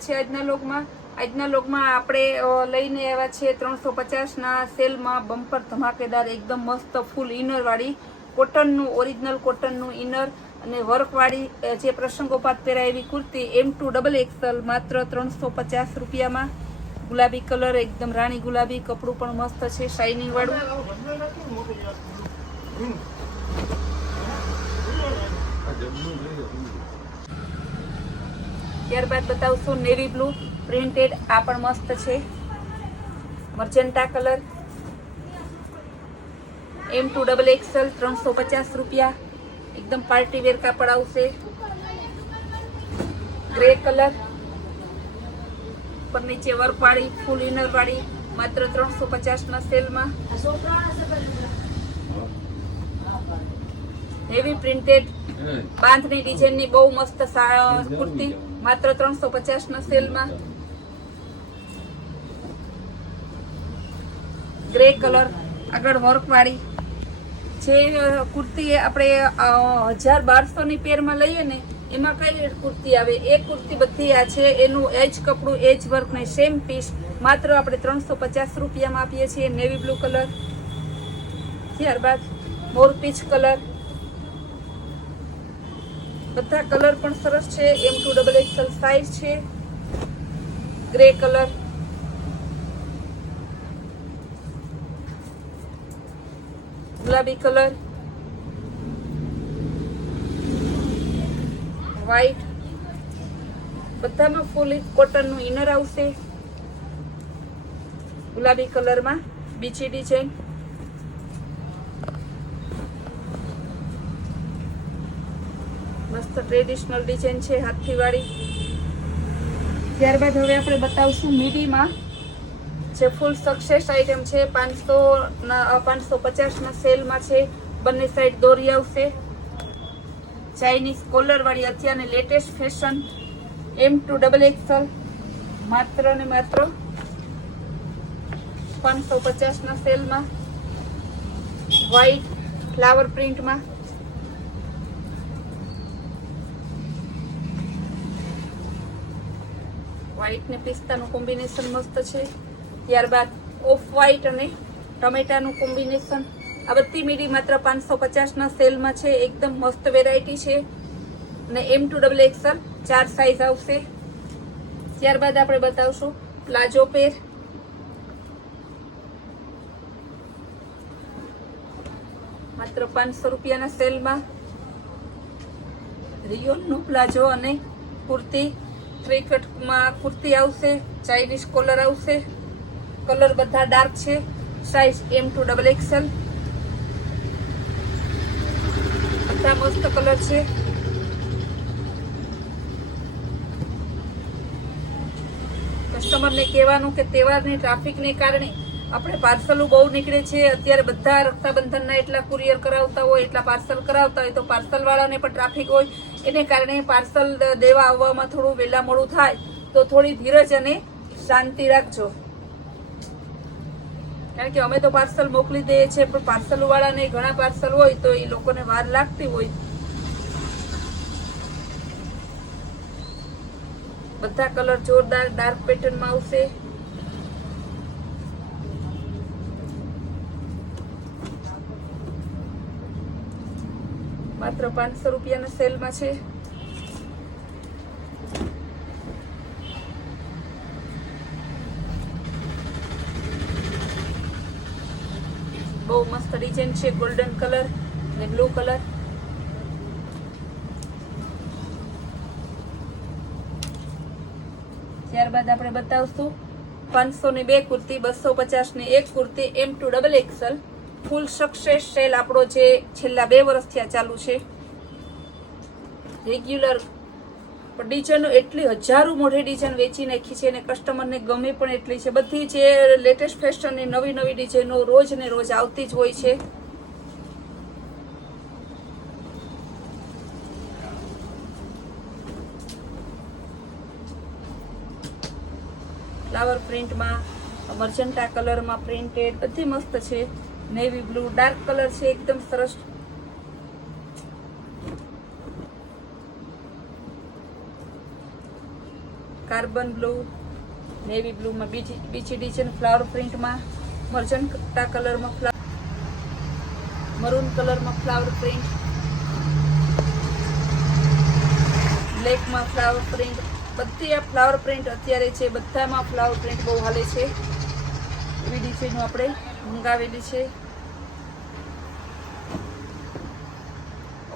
આવ્યા છે આજના લોગમાં આપણે લઈને આવ્યા છે 350ના સેલમાં બમ્પર ધમાકેદાર એકદમ મસ્ત ફૂલ ઇનર વાળી કોટનનું ઓરિજિનલ કોટનનું ઇનર અને વર્કવાળી જે પ્રસંગોપાત પહેરાય એવી કુર્તી M2XXL માત્ર 350 રૂપિયામાં. ગુલાબી કલર એકદમ રાણી ગુલાબી, કપડું પણ મસ્ત છે શાઇનિંગ વાળું. ત્યારબાદ બતાવશું નેવી બ્લુ પ્રિન્ટેડ, આ પણ મસ્ત છે. મર્જન્ટા કલર M2XXL 350 રૂપિયા, એકદમ પાર્ટી વેર કાપડ આવશે. ગ્રે કલર પર નીચે વર્ક વાળી ફૂલ ઇનર વાળી માત્ર 350ના સેલમાં. હેવી પ્રિન્ટેડ બાંધણી ડિઝાઇનની બહુ મસ્ત કુર્તી માત્ર 350ના સેલમાં. ગ્રે કલર આગળ વર્ક વાળી જે કુર્તી આપણે 1200ની પેરમાં લઈએ ને એમાં કઈ કુર્તી આવે એ કુર્તી બધી આ છે. એનું એજ કપડું એજ વર્ક ને સેમ પીસ માત્ર આપણે 350 રૂપિયામાં આપીએ છીએ. નેવી બ્લુ કલર, ત્યારબાદ મોર પીચ કલર, બધા કલર પણ સરસ છે. M2XXL સાઇઝ છે. ગ્રે કલર, ગુલાબી કલર, વ્હાઈટ, બધામાં ફૂલ કોટનનું ઇનર આવશે. ગુલાબી કલરમાં બીજી ડિઝાઇન, મસ્ત ટ્રેડિશનલ ડિઝાઇન છે હાથથી વાળી. ત્યારબાદ હવે આપણે બતાવશું મીડીમાં જે ફૂલ સક્સેસ આઇટમ છે. 550ના સેલમાં છે. બંને સાઈડ દોરી આવશે. ચાઇનીઝ કોલર વાળી અત્યારની લેટેસ્ટ ફેશન M2XXL માત્ર ને માત્ર 550ના સેલમાં. વ્હાઈટ ફ્લાવર પ્રિન્ટમાં, વ્હાઈટ ને પિસ્તાનું કોમ્બિનેશન મસ્ત છે. ત્યારબાદ ઓફ વ્હાઈટ અને ટમેટાનું કોમ્બિનેશન. આ બધી મીડી માત્ર 550ના સેલમાં છે. એકદમ મસ્ત વેરાયટી છે અને M2XXL 4 સાઇઝ આવશે. ત્યારબાદ આપણે બતાવશું પ્લાઝો પેર. માત્ર 500 રૂપિયાના સેલમાં. રિયોનનું પ્લાઝો અને કુર્તી 3/4માં કુર્તી આવશે. ચાઇનીઝ કોલર આવશે. કલર બધા ડાર્ક છે. Size M2XXL. બધા મસ્ત કલર છે. કસ્ટમરને કહેવાનું કે તહેવારની ટ્રાફિકને કારણે આપણે પાર્સલો બહુ નીકળે છે. અત્યારે બધા રક્ષાબંધનના એટલા કુરિયર કરાવતા હોય, એટલા પાર્સલ કરાવતા હોય તો પાર્સલ વાળાને પણ ટ્રાફિક હોય. એને કારણે પાર્સલ દેવા આવવામાં થોડું વહેલા મોડું થાય તો થોડી ધીરજ અને શાંતિ રાખજો. કારણ કે અમે તો પાર્સલ મોકલી દઈએ છીએ પણ પાર્સલ વાળાને ઘણા પાર્સલ હોય તો એ લોકોને વાર લાગતી હોય. બધા કલર જોરદાર ડાર્ક પેટર્નમાં આવશે. માત્ર 500 રૂપિયાના સેલમાં છે. બહુ મસ્ત ડિઝાઇન છે. ગોલ્ડન કલર અને બ્લુ કલર. ત્યારબાદ આપણે બતાવશું 500ની 2 કુર્તી, 250ની 1 કુર્તી M2XXL. ફૂલ સક્સેસ સેલ આપણો જે છેલ્લા 2 વર્ષથી આ ચાલુ છે. રેગ્યુલર ડિઝાઇનો એટલી હજારો મોઢે ડિઝાઇન વેચી નાખી છે અને કસ્ટમરને ગમે પણ એટલી છે. બધી જે લેટેસ્ટ ફેશનની નવી નવી ડિઝાઇનો રોજ ને રોજ આવતી જ હોય છે. ફ્લાવર પ્રિન્ટમાં, મર્જન્ટા કલરમાં પ્રિન્ટેડ, બધી મસ્ત છે. નેવી બ્લુ ડાર્ક કલર છે, એકદમ સરસ. કાર્બન બ્લુ, નેવી બ્લુમાં બીજી ડિઝાઇન ફ્લાવર પ્રિન્ટમાં, મર્જન્ટા કલરમાં મરૂન કલરમાં ફ્લાવર પ્રિન્ટ, બ્લેકમાં ફ્લાવર પ્રિન્ટ. બધી આ ફ્લાવર પ્રિન્ટ અત્યારે છે, બધામાં ફ્લાવર પ્રિન્ટ બહુ હાલે છે. એવી ડિઝાઇનો આપણે મંગાવેલી છે.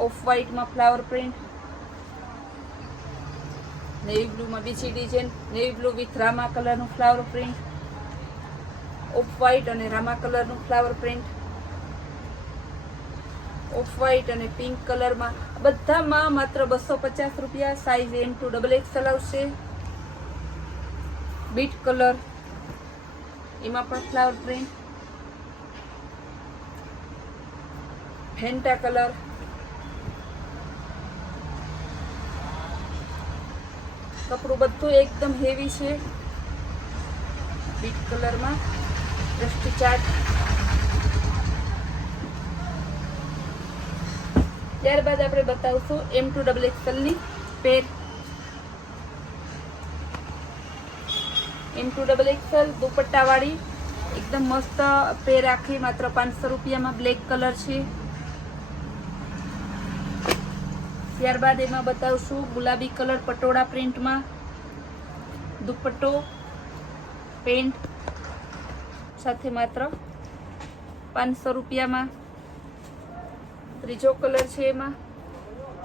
ઓફ વ્હાઇટમાં ફ્લાવર પ્રિન્ટ, નેવી બ્લુમાં બીજી design, navy blue with Rama કલરનું ફ્લાવર પ્રિન્ટ, ઓફ વ્હાઇટ અને રામા કલરનું ફ્લાવર પ્રિન્ટ, ઓફ વ્હાઇટ અને પિંક કલરમાં. બધામાં માત્ર 250 રૂપિયા. સાઇઝ M2XXL આવશે. બીટ કલર, એમાં પણ ફ્લાવર પ્રિન્ટ, ફેન્ટા કલર, કપડું બધું એકદમ હેવી છે. બીટ કલરમાં દ્રષ્ટિ ચાર્ટ. ત્યારબાદ આપણે બતાવશું M2XXL ની પેર. M2XXL દુપટ્ટાવાળી એકદમ મસ્ત પેર આખી માત્ર 500 રૂપિયામાં. બ્લેક કલર છે. ત્યારબાદ એમાં બતાવશું ગુલાબી કલર પટોળા પ્રિન્ટમાં દુપટ્ટો પેન્ટ સાથે માત્ર 500 રૂપિયામાં. ત્રીજો કલર છે, એમાં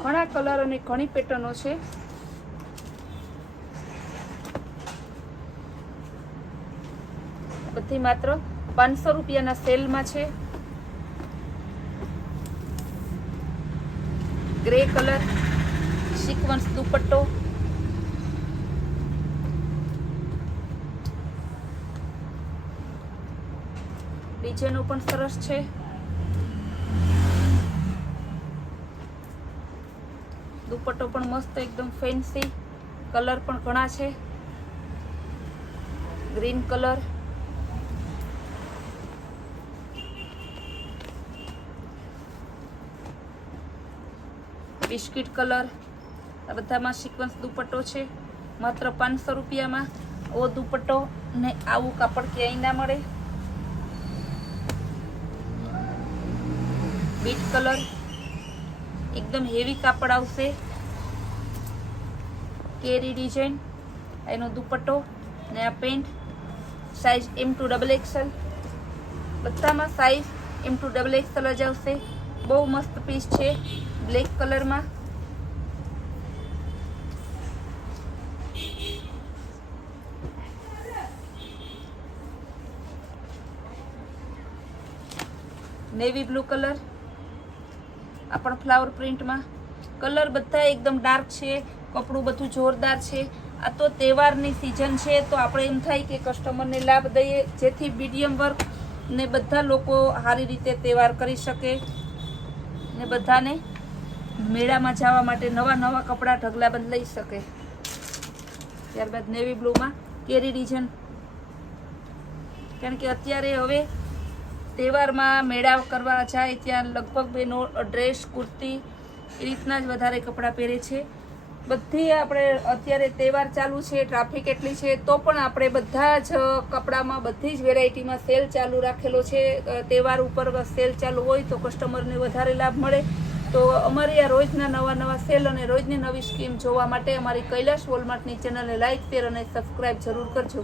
ઘણા કલર અને ઘણી પેટર્નો છે. બધી માત્ર 500 રૂપિયાના સેલમાં છે. ગ્રે કલર સિક્વન્સ દુપટ્ટો, ડિઝાઇનો પણ સરસ છે. દુપટ્ટો પણ મસ્ત એકદમ ફેન્સી. કલર પણ ઘણા છે. Green colour, biscuit colour. આ બધામાં સિક્વન્સ દુપટ્ટો છે. માત્ર 500 રૂપિયામાં. આવો દુપટ્ટો ને આવું કાપડ ક્યાંય ના મળે. બીટ કલર એકદમ હેવી કાપડ આવશે. કેરી ડિઝાઇન, એનો દુપટ્ટો ને આ પેન્ટ. Size M2XXL. બધામાં સાઇઝ M2XXL જ આવશે. બહુ મસ્ત પીસ છે. બ્લેક કલરમાં, નેવી બ્લુ કલર, આ પણ ફ્લાવર પ્રિન્ટમાં. કલર બધા એકદમ ડાર્ક છે. કપડું બધું જોરદાર છે. આ તો તહેવારની સિઝન છે, તો આપણે એમ થાય કે કસ્ટમરને લાભ દઈએ, જેથી મીડિયમ વર્ક ને બધા લોકો સારી રીતે તહેવાર કરી શકે ને બધાને મેળામાં જવા માટે નવા કપડાં ઢગલા બંધ લઈ શકે. ત્યારબાદ નેવી બ્લુમાં કેરી ડિઝાઇન. કારણ કે અત્યારે હવે તહેવારમાં મેળા કરવા જાય ત્યાં લગભગ બેનો ડ્રેસ કુર્તી એ રીતના જ વધારે કપડાં પહેરે છે. બધી આપણે અત્યારે તહેવાર ચાલુ છે, ટ્રાફિક એટલી છે, તો પણ આપણે બધા જ કપડામાં બધી જ વેરાયટીમાં સેલ ચાલુ રાખેલો છે. તહેવાર ઉપર સેલ ચાલુ હોય તો કસ્ટમરને વધારે લાભ મળે. તો અમારી આ રોજના નવા સેલ અને રોજની નવી સ્કીમ જોવા માટે અમારી કૈલાશ વોલમાર્ટની ચેનલને લાઇક, શેર અને સબસ્ક્રાઈબ જરૂર કરજો.